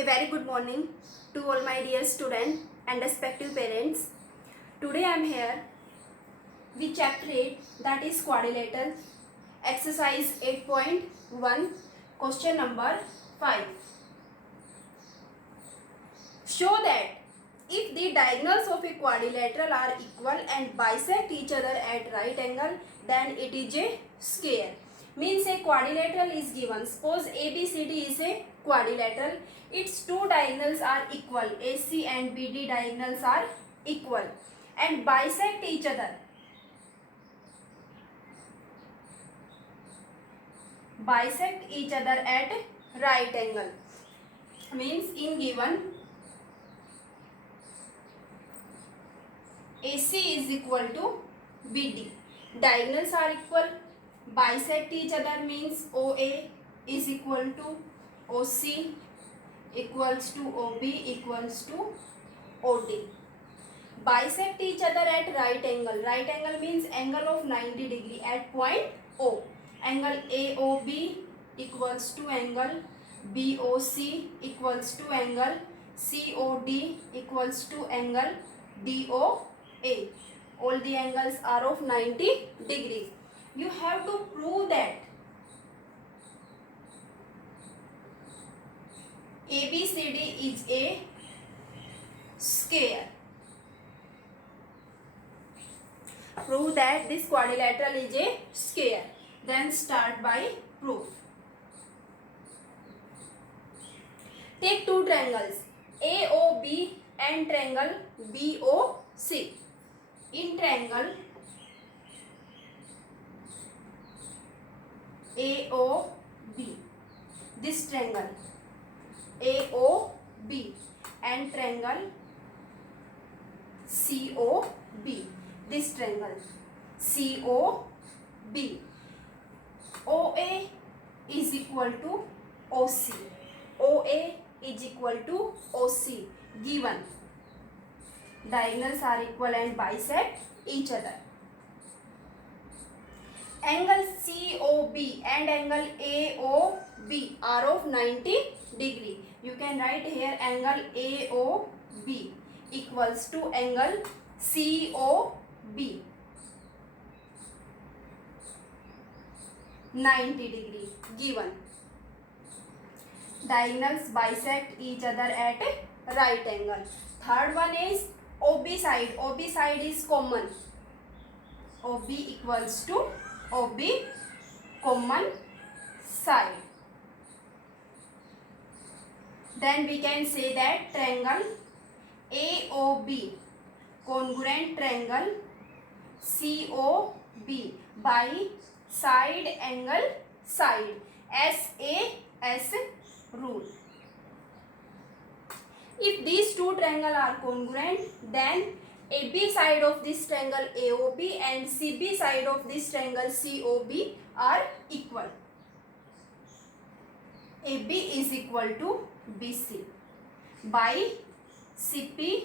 A very good morning to all my dear students and respective parents. Today I am here with chapter 8, that is quadrilateral, exercise 8.1, question number 5. Show that if the diagonals of a quadrilateral are equal and bisect each other at right angle, then it is a square. Means a quadrilateral is given. Suppose ABCD is a quadrilateral. Its two diagonals are equal. AC and BD diagonals are equal and bisect each other. Bisect each other at right angle. Means in given AC is equal to BD. Diagonals are equal. Bisect each other means OA is equal to OC equals to OB equals to OD. Bisect each other at right angle. Right angle means angle of 90 degree at point O. Angle AOB equals to angle BOC equals to angle COD equals to angle DOA. All the angles are of 90 degree. You have to prove that ABCD is a square. Prove that this quadrilateral is a square. Then start by proof. Take two triangles AOB and triangle BOC. In triangle AOB, this triangle AOB and triangle COB, this triangle COB. OA is equal to OC. OA is equal to OC. Given diagonals are equal and bisect each other. Angle COB and angle AOB are of 90 degree. You can write here angle AOB equals to angle COB 90 degree. Given diagonals bisect each other at right angle. Third one is OB side. OB side is common. OB equals to OB common side. Then we can say that triangle AOB congruent triangle COB by side angle side SAS rule. If these two triangles are congruent, then AB side of this triangle AOB and CB side of this triangle COB are equal. AB is equal to BC by CP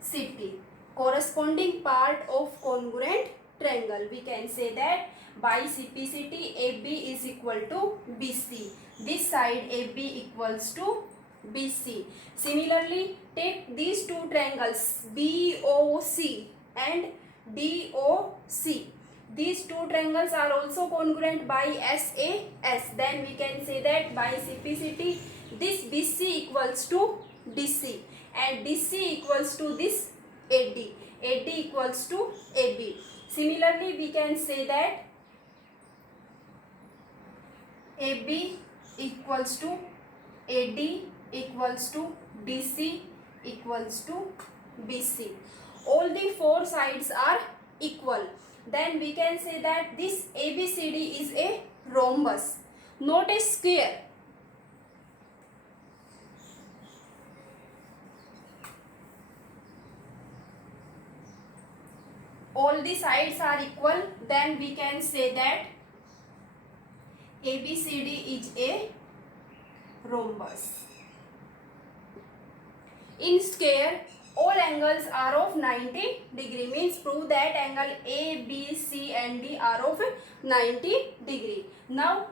CT. Corresponding part of congruent triangle. We can say that by CPCT AB is equal to BC. This side AB equals to BC. Similarly, take these two triangles BOC and DOC. These two triangles are also congruent by SAS. Then we can say that by CPCT this BC equals to DC and DC equals to this AD. AD equals to AB. Similarly, we can say that AB equals to AD equals to DC equals to BC. All the four sides are equal. Then we can say that this ABCD is a rhombus, not a square. All the sides are equal. Then we can say that ABCD is a rhombus. In square, all angles are of 90 degree. Means prove that angle A, B, C and D are of 90 degree. Now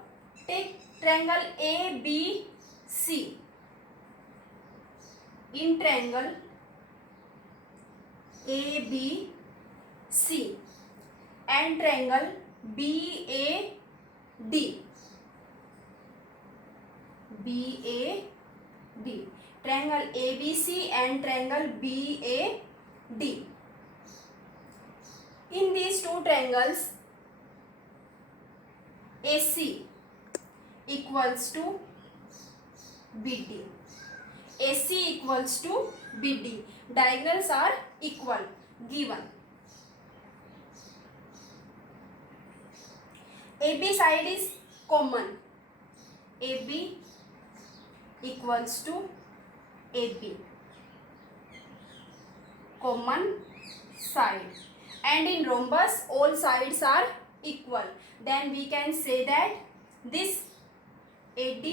take triangle ABC. in triangle ABC and triangle BAD. Triangle ABC and triangle BAD. In these two triangles, AC equals to BD. AC equals to BD. Diagonals are equal, given. AB side is common. AB equals to AB. Common side. And in rhombus, all sides are equal. Then we can say that this AD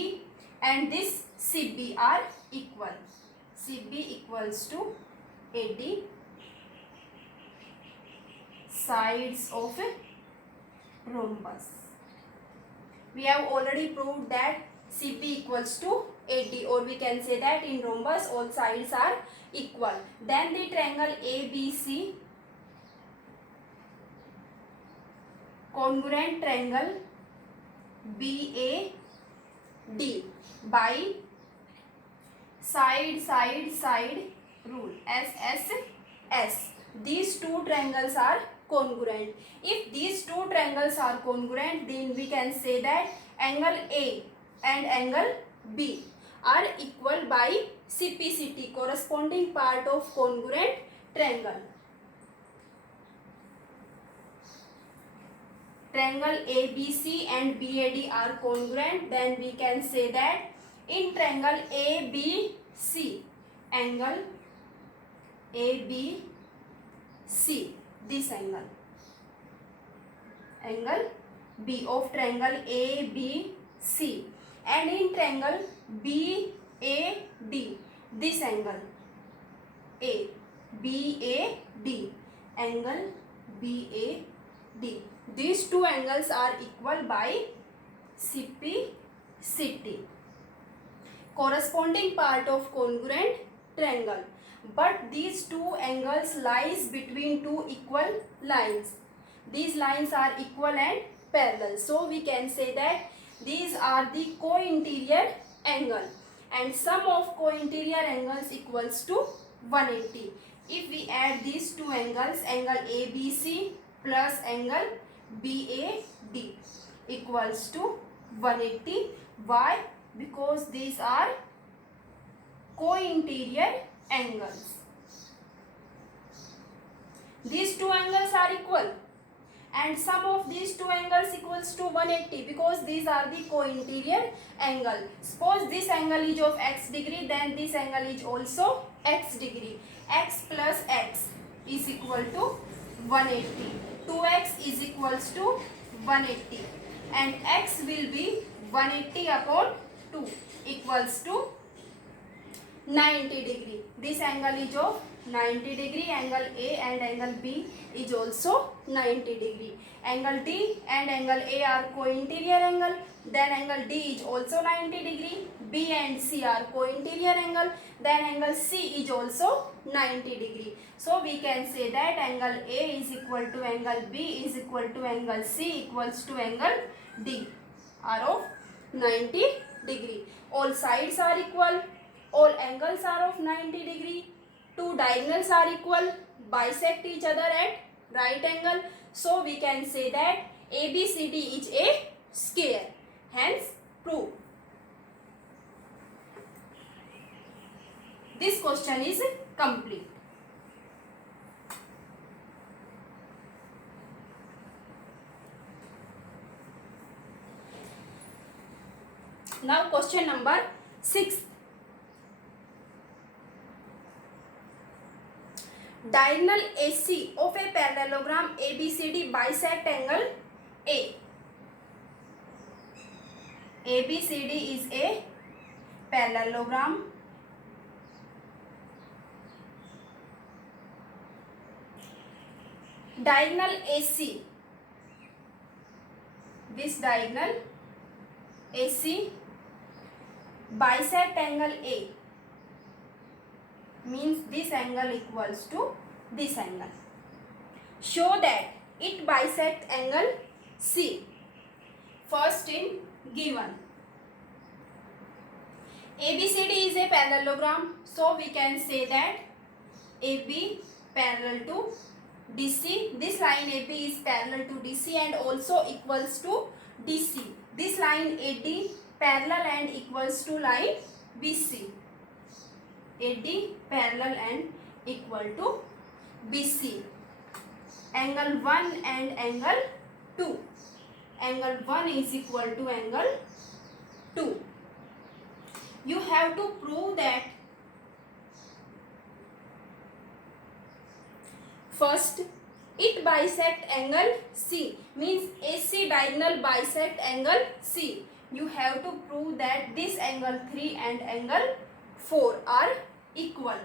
and this CB are equal. CB equals to AD, sides of a rhombus. We have already proved that CB equals to AD, or we can say that in rhombus all sides are equal. Then the triangle ABC, congruent triangle BAD by side rule, SSS. These two triangles are congruent. If these two triangles are congruent, then we can say that angle A and angle B are equal by CPCT, corresponding part of congruent triangle. Triangle ABC and BAD are congruent, then we can say that in triangle ABC, angle ABC, this angle B of triangle ABC, and in triangle BAD, this angle A, BAD, angle BAD. These two angles are equal by CPCT, corresponding part of congruent triangle. But these two angles lies between two equal lines. These lines are equal and parallel. So we can say that these are the co-interior angle, and sum of co-interior angles equals to 180. If we add these two angles, angle ABC plus angle BAD equals to 180. Why? Because these are co-interior angles. These two angles are equal, and sum of these two angles equals to 180 because these are the co-interior angle. Suppose this angle is of x degree, then this angle is also x degree. X plus x is equal to 180. 2x is equals to 180, and x will be 180 upon 2 equals to 90 degree. This angle is of 90 degree. Angle A and angle B is also 90 degree. Angle D and angle A are co-interior angle. Then angle D is also 90 degree. B and C are co-interior angle. Then angle C is also 90 degree. So we can say that angle A is equal to angle B is equal to angle C equals to angle D are of 90 degree. All sides are equal. All angles are of 90 degree. Two diagonals are equal, bisect each other at right angle. So we can say that ABCD is a square. Hence, prove. This question is complete. Now question number 6. Diagonal AC of a parallelogram ABCD bisect angle A. ABCD is a parallelogram diagonal AC. This diagonal AC bisect angle A. means this angle equals to this angle. Show that it bisects angle C. First in given ABCD is a parallelogram, so we can say that AB parallel to DC. This line AB is parallel to DC and also equals to DC. This line AD parallel and equals to line BC. AD parallel and equal to BC. Angle 1 and angle 2. Angle 1 is equal to angle 2. You have to prove that first it bisect angle C, means AC diagonal bisect angle C. You have to prove that this angle 3 and angle 4 are equal.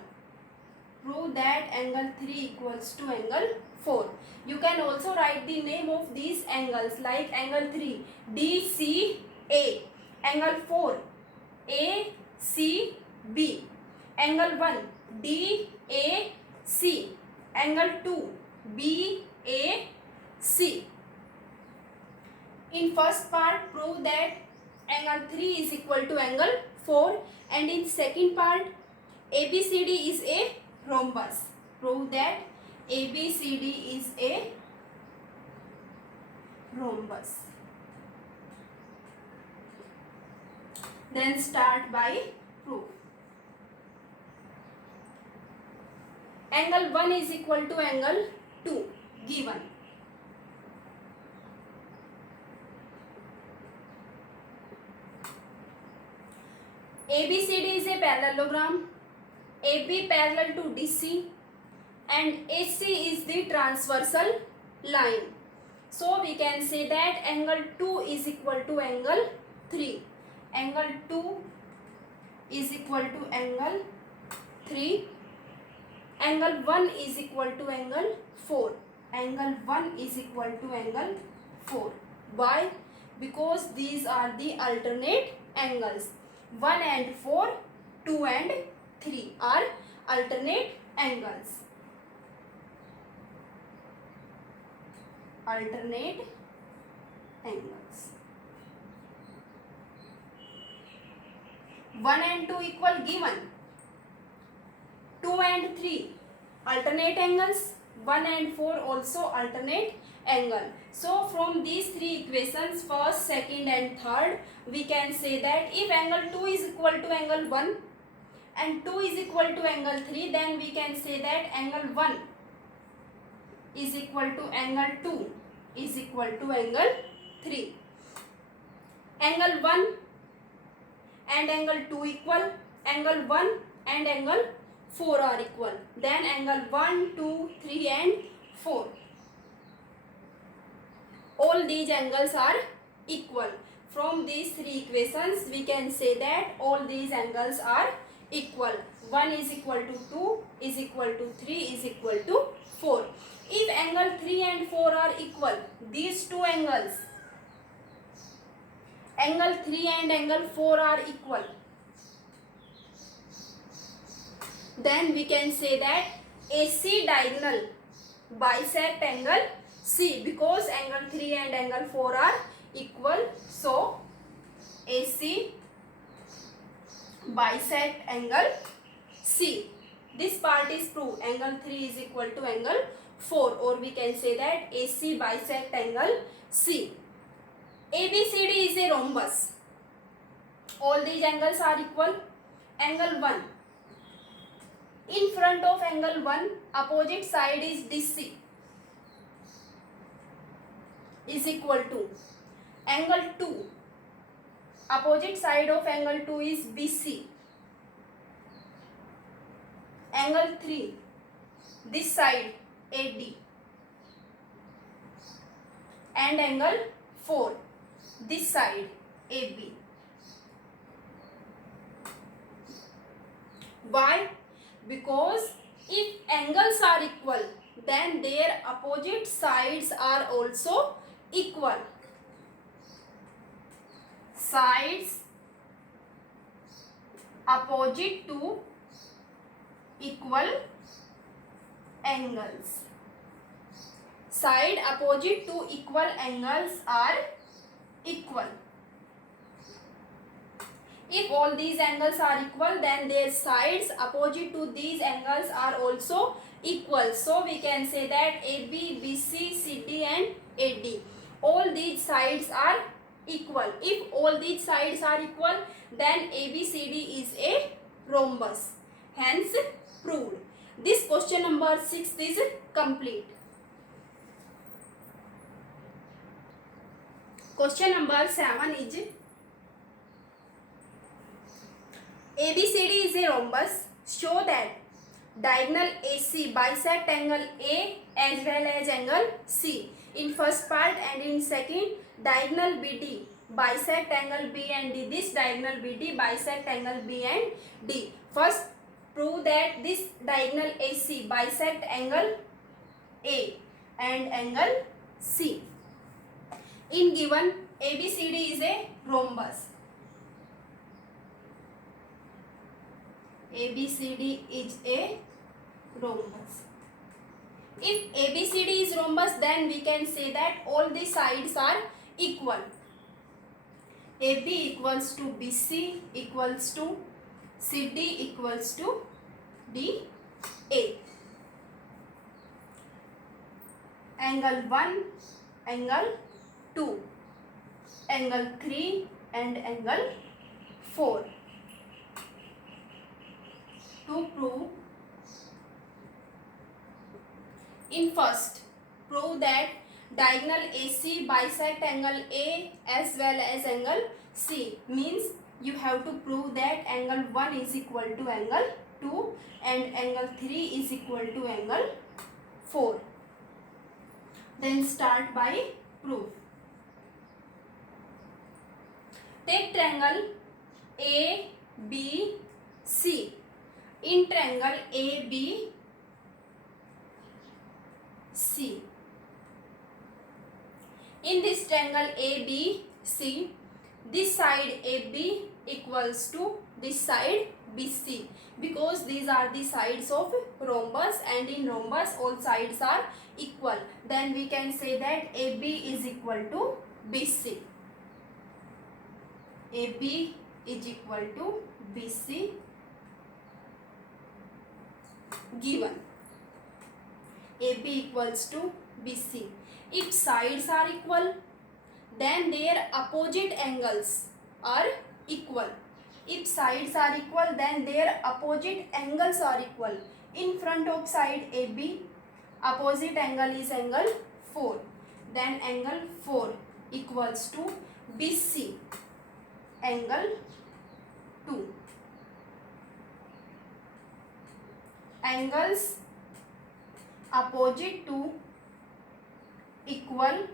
Prove that angle 3 equals to angle 4. You can also write the name of these angles, like angle 3 DCA, angle 4 ACB, angle 1 DAC, angle 2 BAC. In first part, prove that angle 3 is equal to angle 4, and in second part, ABCD is a rhombus. Prove that ABCD is a rhombus. Then start by proof. Angle 1 is equal to angle 2 given. ABCD is a parallelogram. AB parallel to DC and AC is the transversal line. So we can say that angle 2 is equal to angle 3. Angle 2 is equal to angle 3. Angle 1 is equal to angle 4. Angle 1 is equal to angle 4. Why? Because these are the alternate angles. 1 and 4, 2 and 3 are alternate angles. Alternate angles. 1 and 2 equal given. 2 and 3 alternate angles. 1 and 4 also alternate angle. So from these three equations, first, second and third, we can say that if angle 2 is equal to angle 1 and 2 is equal to angle 3, then we can say that angle 1 is equal to angle 2 is equal to angle 3. Angle 1 and angle 2 equal, angle 1 and angle 4 are equal. Then angle 1, 2, 3 and 4. All these angles are equal. From these three equations, we can say that all these angles are equal. 1 is equal to 2, is equal to 3, is equal to 4. If angle 3 and 4 are equal, these two angles, angle 3 and angle 4 are equal, then we can say that AC diagonal bisect angle C, because angle 3 and angle 4 are equal. So AC bisect angle C. This part is proved. Angle 3 is equal to angle 4, or we can say that AC bisect angle C. ABCD is a rhombus. All these angles are equal. Angle 1. In front of angle 1, opposite side is DC, is equal to angle 2. Opposite side of angle 2 is BC. Angle 3, this side AD. And angle 4, this side AB. Why? Because if angles are equal, then their opposite sides are also equal. Sides opposite to equal angles. Side opposite to equal angles are equal. If all these angles are equal, then their sides opposite to these angles are also equal. So we can say that AB, BC, CD and AD, all these sides are equal. If all these sides are equal, then ABCD is a rhombus. Hence proved. This question number 6 is complete. Question number 7 is ABCD is a rhombus. Show that diagonal AC bisect angle A as well as angle C in first part, and in second diagonal BD bisect angle B and D. This diagonal BD bisect angle B and D. First prove that this diagonal AC bisect angle A and angle C. In given ABCD is a rhombus. ABCD is a rhombus. If ABCD is rhombus, then we can say that all the sides are equal. AB equals to BC equals to CD equals to DA. Angle 1, angle 2, angle 3 and angle 4. To prove, in first prove that diagonal AC bisect angle A as well as angle C, means you have to prove that angle 1 is equal to angle 2 and angle 3 is equal to angle 4. Then start by proof. Take triangle ABC. In triangle ABC, in this triangle ABC, this side AB equals to this side BC, because these are the sides of rhombus, and in rhombus all sides are equal. Then we can say that AB is equal to BC. AB is equal to BC given. AB equals to BC. If sides are equal, then their opposite angles are equal. If sides are equal, then their opposite angles are equal. In front of side AB, opposite angle is angle 4. Then angle 4 equals to BC, angle 2. Angles opposite to equal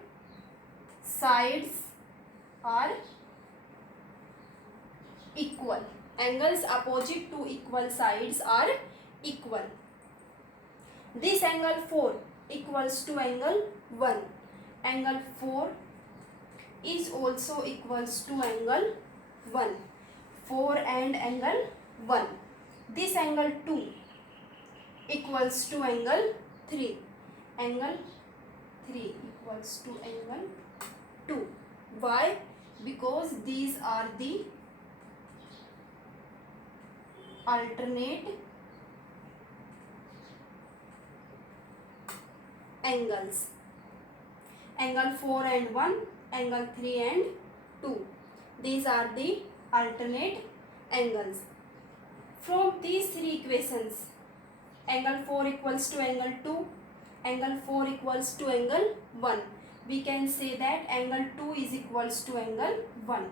sides are equal. Angles opposite to equal sides are equal. This angle 4 equals to angle 1. Angle 4 is also equals to angle 1. 4 and angle 1. This angle 2 equals to angle 3. Angle 3 equals to angle 2. Why? Because these are the alternate angles. Angle 4 and 1, angle 3 and 2. These are the alternate angles. From these three equations, angle 4 equals to angle 2, angle 4 equals to angle 1. We can say that angle 2 is equals to angle 1.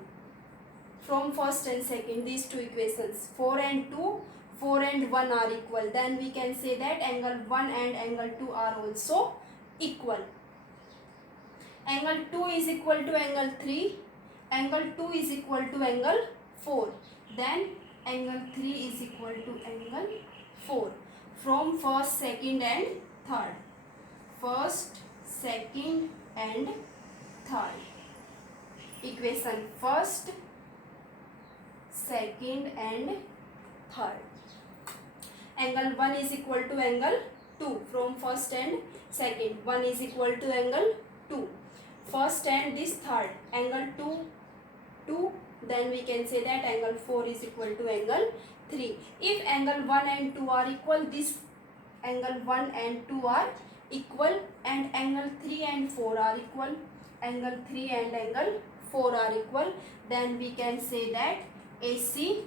From first and second, these two equations, 4 and 2, 4 and 1 are equal. Then we can say that angle 1 and angle 2 are also equal. Angle 2 is equal to angle 3, angle 2 is equal to angle 4. Then angle 3 is equal to angle 4. From first, second and third. First, second and third. Equation first, second and third. angle 1 is equal to angle 2 from first and second. 1 is equal to angle 2. First and this third, angle 2, 2. Then we can say that angle 4 is equal to angle 3. If angle 1 and 2 are equal, this angle 1 and 2 are equal, and angle 3 and 4 are equal, angle 3 and angle 4 are equal, then we can say that AC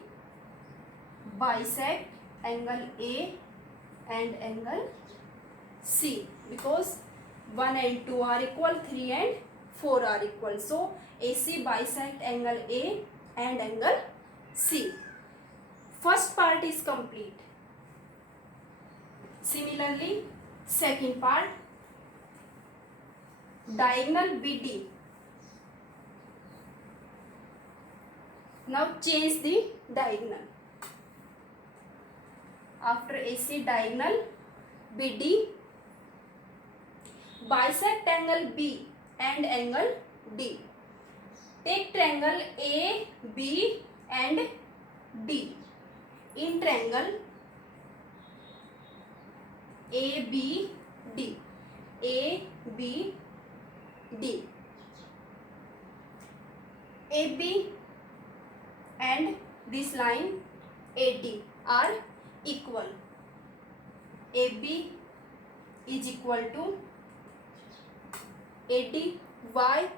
bisect angle A and angle C, because 1 and 2 are equal, 3 and 4 are equal. So AC bisect angle A and angle C. First part is complete. Similarly, second part, diagonal BD. Now change the diagonal. After AC, diagonal BD bisect angle B and angle D. Take triangle A, B and D. In triangle ABD, ABD, AB and this line AD are equal. AB is equal to AD. Why?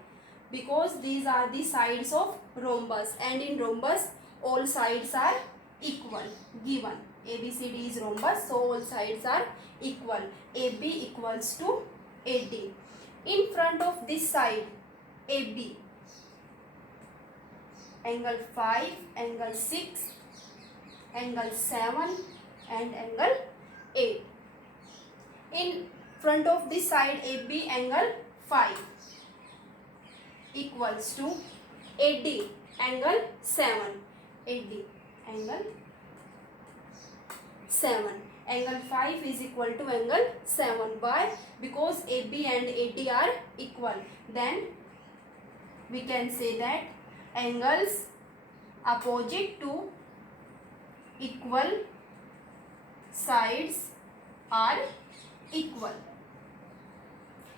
Because these are the sides of rhombus, and in rhombus all sides are equal. Given ABCD is rhombus, so all sides are equal. AB equals to AD. In front of this side AB, angle 5, angle 6, angle 7 and angle 8. In front of this side AB, angle 5 equals to AD angle 7, AD angle 7. Angle 5 is equal to angle 7. Why? Because AB and AD are equal. Then we can say that angles opposite to equal sides are equal.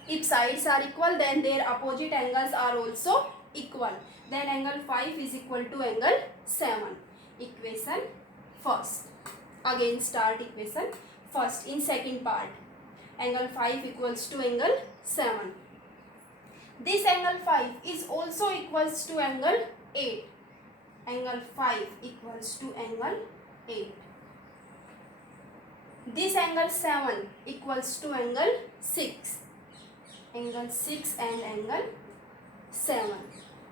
If sides are equal, then their opposite angles are also equal. Then angle 5 is equal to angle 7. Equation first. Again start equation first. In second part, angle 5 equals to angle 7. This angle 5 is also equals to angle 8. Angle 5 equals to angle 8. This angle 7 equals to angle 6. Angle 6 and angle 7.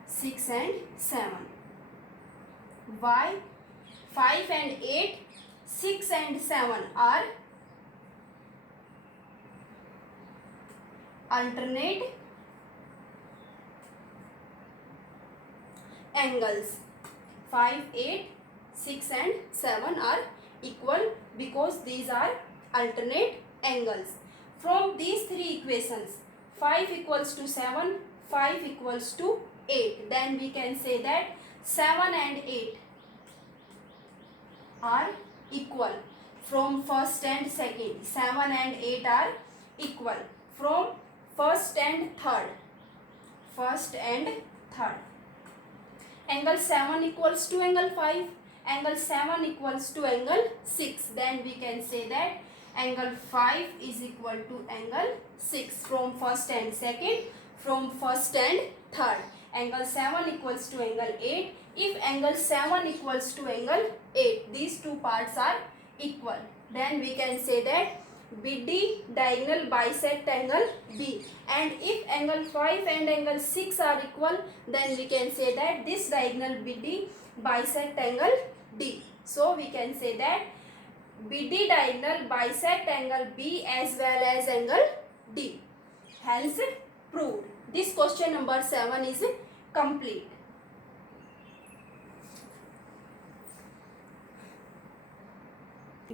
6 and 7. Why? 5 and 8, 6 and 7 are alternate angles. 5, 8, 6 and 7 are equal because these are alternate angles. From these three equations, 5 equals to 7, 5 equals to 8. Then we can say that 7 and 8 are equal. From first and second, 7 and 8 are equal. From first and third, angle 7 equals to angle 5, angle 7 equals to angle 6. Then we can say that angle 5 is equal to angle 6 from first and second, from first and third. Angle 7 equals to angle 8. If angle 7 equals to angle 8, these two parts are equal, then we can say that BD diagonal bisect angle B. And if angle 5 and angle 6 are equal, then we can say that this diagonal BD bisect angle D. So we can say that BD diagonal bisect angle B as well as angle D. Hence proved. This question number 7 is complete.